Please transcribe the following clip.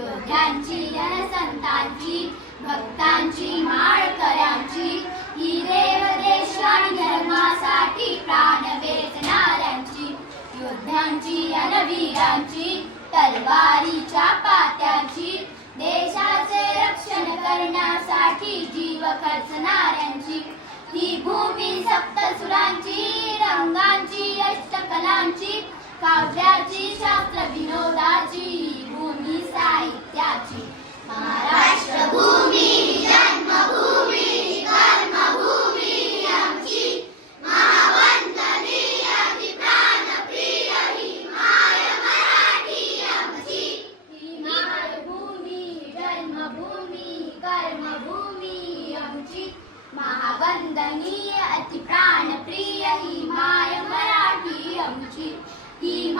योद्ध्यांची जनसंतांची भक्तांची माळकऱ्यांची ही देव देश आणि धर्मासाठी प्राण वेचणाऱ्यांची योद्ध्यांची रणवीरांची तलवारीच्या पात्यांची देशाचे रक्षण करण्यासाठी जीव खर्चणाऱ्यांची ही भूमी सप्तसुरांची रंगांची अष्टकलांची काव्याची शास्त्र विनोदाची भूमी साहित्याची महाराष्ट्र भूमी जन्मभूमी कर्मभूमी आमची महावंदनीय अति प्राणप्रिय ही माय मराठी आमची ही मायभूमी जन्मभूमी कर्मभूमी आमची महावंदनीय अति प्राणप्रिय ही माय मराठी आमची ही